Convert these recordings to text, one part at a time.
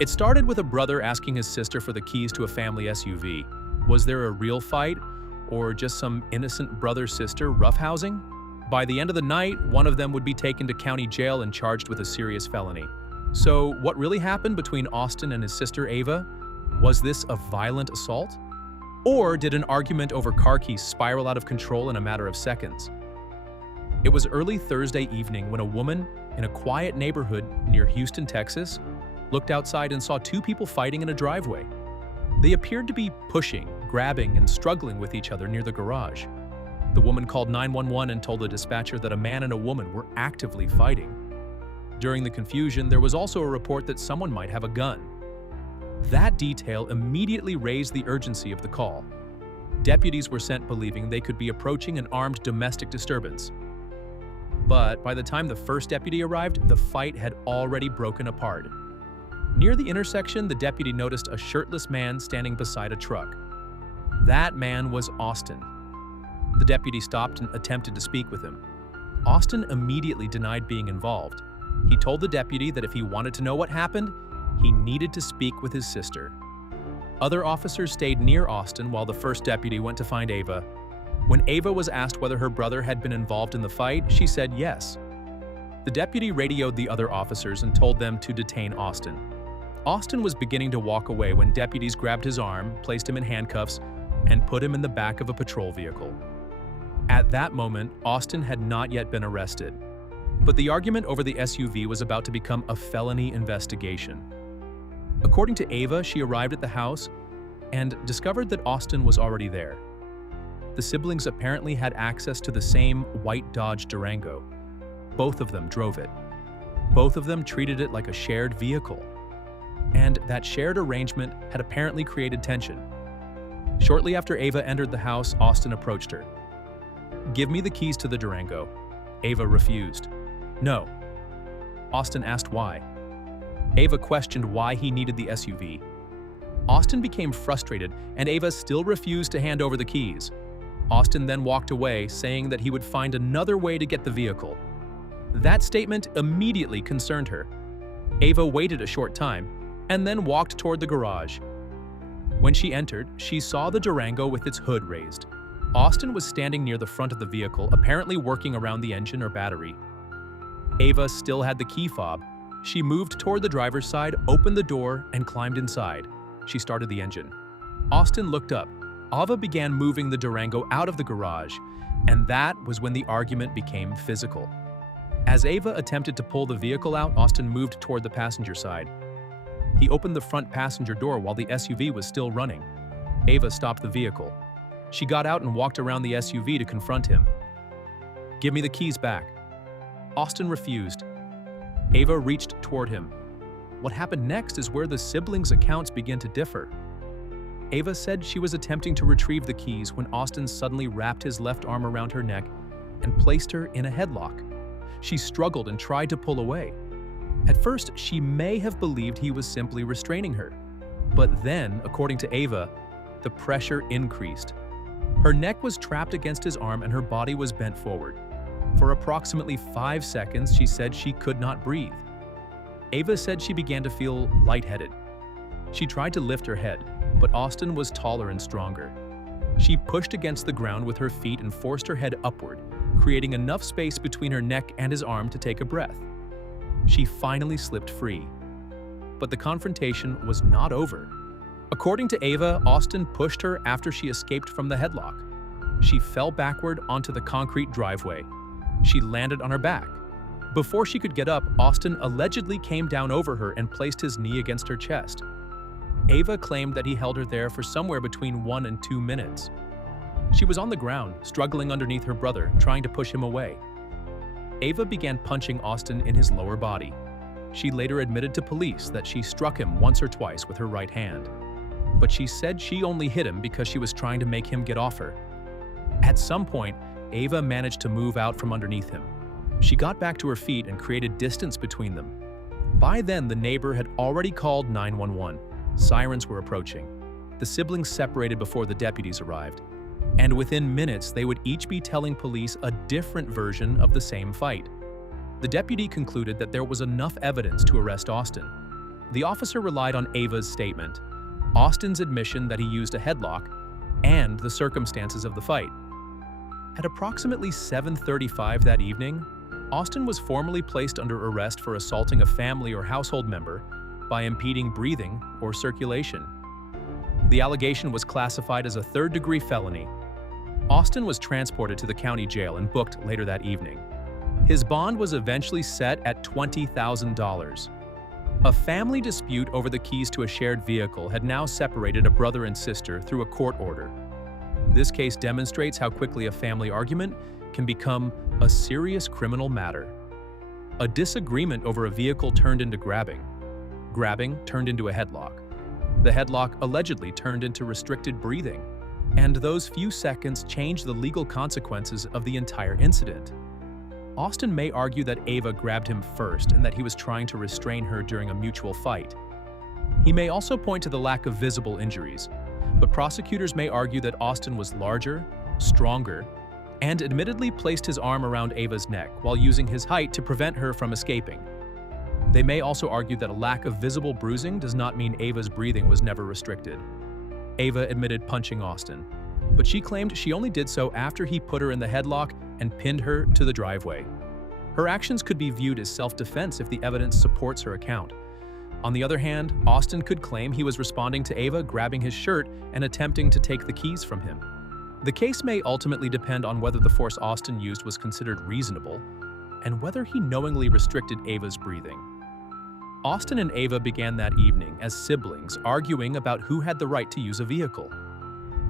It started with a brother asking his sister for the keys to a family SUV. Was there a real fight, or just some innocent brother-sister roughhousing? By the end of the night, one of them would be taken to county jail and charged with a serious felony. So, what really happened between Austin and his sister Ava? Was this a violent assault? Or did an argument over car keys spiral out of control in a matter of seconds? It was early Thursday evening when a woman in a quiet neighborhood near Houston, Texas, looked outside and saw two people fighting in a driveway. They appeared to be pushing, grabbing, and struggling with each other near the garage. The woman called 911 and told the dispatcher that a man and a woman were actively fighting. During the confusion, there was also a report that someone might have a gun. That detail immediately raised the urgency of the call. Deputies were sent believing they could be approaching an armed domestic disturbance. But by the time the first deputy arrived, the fight had already broken apart. Near the intersection, the deputy noticed a shirtless man standing beside a truck. That man was Austin. The deputy stopped and attempted to speak with him. Austin immediately denied being involved. He told the deputy that if he wanted to know what happened, he needed to speak with his sister. Other officers stayed near Austin while the first deputy went to find Ava. When Ava was asked whether her brother had been involved in the fight, she said yes. The deputy radioed the other officers and told them to detain Austin. Austin was beginning to walk away when deputies grabbed his arm, placed him in handcuffs, and put him in the back of a patrol vehicle. At that moment, Austin had not yet been arrested. But the argument over the SUV was about to become a felony investigation. According to Ava, she arrived at the house and discovered that Austin was already there. The siblings apparently had access to the same white Dodge Durango. Both of them drove it. Both of them treated it like a shared vehicle. And that shared arrangement had apparently created tension. Shortly after Ava entered the house, Austin approached her. "Give me the keys to the Durango." Ava refused. "No." Austin asked why. Ava questioned why he needed the SUV. Austin became frustrated, and Ava still refused to hand over the keys. Austin then walked away, saying that he would find another way to get the vehicle. That statement immediately concerned her. Ava waited a short time, and then walked toward the garage. When she entered, she saw the Durango with its hood raised. Austin was standing near the front of the vehicle, apparently working around the engine or battery. Ava still had the key fob. She moved toward the driver's side, opened the door, and climbed inside. She started the engine. Austin looked up. Ava began moving the Durango out of the garage, and that was when the argument became physical. As Ava attempted to pull the vehicle out, Austin moved toward the passenger side. He opened the front passenger door while the SUV was still running. Ava stopped the vehicle. She got out and walked around the SUV to confront him. "Give me the keys back." Austin refused. Ava reached toward him. What happened next is where the siblings' accounts begin to differ. Ava said she was attempting to retrieve the keys when Austin suddenly wrapped his left arm around her neck and placed her in a headlock. She struggled and tried to pull away. At first, she may have believed he was simply restraining her. But then, according to Ava, the pressure increased. Her neck was trapped against his arm and her body was bent forward. For approximately 5 seconds, she said she could not breathe. Ava said she began to feel lightheaded. She tried to lift her head, but Austin was taller and stronger. She pushed against the ground with her feet and forced her head upward, creating enough space between her neck and his arm to take a breath. She finally slipped free. But the confrontation was not over. According to Ava, Austin pushed her after she escaped from the headlock. She fell backward onto the concrete driveway. She landed on her back. Before she could get up, Austin allegedly came down over her and placed his knee against her chest. Ava claimed that he held her there for somewhere between 1 and 2 minutes. She was on the ground, struggling underneath her brother, trying to push him away. Ava began punching Austin in his lower body. She later admitted to police that she struck him once or twice with her right hand. But she said she only hit him because she was trying to make him get off her. At some point, Ava managed to move out from underneath him. She got back to her feet and created distance between them. By then, the neighbor had already called 911. Sirens were approaching. The siblings separated before the deputies arrived. And within minutes, they would each be telling police a different version of the same fight. The deputy concluded that there was enough evidence to arrest Austin. the officer relied on Ava's statement, Austin's admission that he used a headlock, and the circumstances of the fight. At approximately 7:35 that evening, Austin was formally placed under arrest for assaulting a family or household member by impeding breathing or circulation. The allegation was classified as a third-degree felony. Austin was transported to the county jail and booked later that evening. His bond was eventually set at $20,000. A family dispute over the keys to a shared vehicle had now separated a brother and sister through a court order. This case demonstrates how quickly a family argument can become a serious criminal matter. A disagreement over a vehicle turned into grabbing. Grabbing turned into a headlock. The headlock allegedly turned into restricted breathing. And those few seconds changed the legal consequences of the entire incident. Austin may argue that Ava grabbed him first and that he was trying to restrain her during a mutual fight. He may also point to the lack of visible injuries, but prosecutors may argue that Austin was larger, stronger, and admittedly placed his arm around Ava's neck while using his height to prevent her from escaping. They may also argue that a lack of visible bruising does not mean Ava's breathing was never restricted. Ava admitted punching Austin, but she claimed she only did so after he put her in the headlock and pinned her to the driveway. Her actions could be viewed as self-defense if the evidence supports her account. On the other hand, Austin could claim he was responding to Ava grabbing his shirt and attempting to take the keys from him. The case may ultimately depend on whether the force Austin used was considered reasonable and whether he knowingly restricted Ava's breathing. Austin and Ava began that evening as siblings, arguing about who had the right to use a vehicle.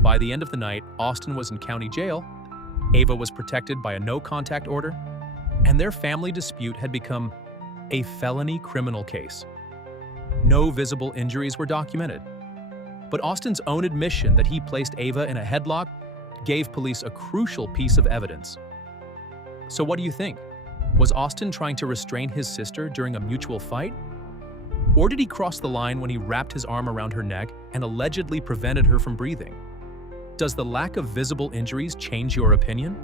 By the end of the night, Austin was in county jail, Ava was protected by a no-contact order, and their family dispute had become a felony criminal case. No visible injuries were documented, but Austin's own admission that he placed Ava in a headlock gave police a crucial piece of evidence. So what do you think? Was Austin trying to restrain his sister during a mutual fight? Or did he cross the line when he wrapped his arm around her neck and allegedly prevented her from breathing? Does the lack of visible injuries change your opinion?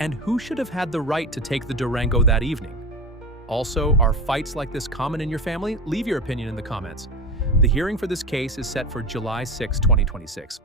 And who should have had the right to take the Durango that evening? Also, are fights like this common in your family? Leave your opinion in the comments. The hearing for this case is set for July 6, 2026.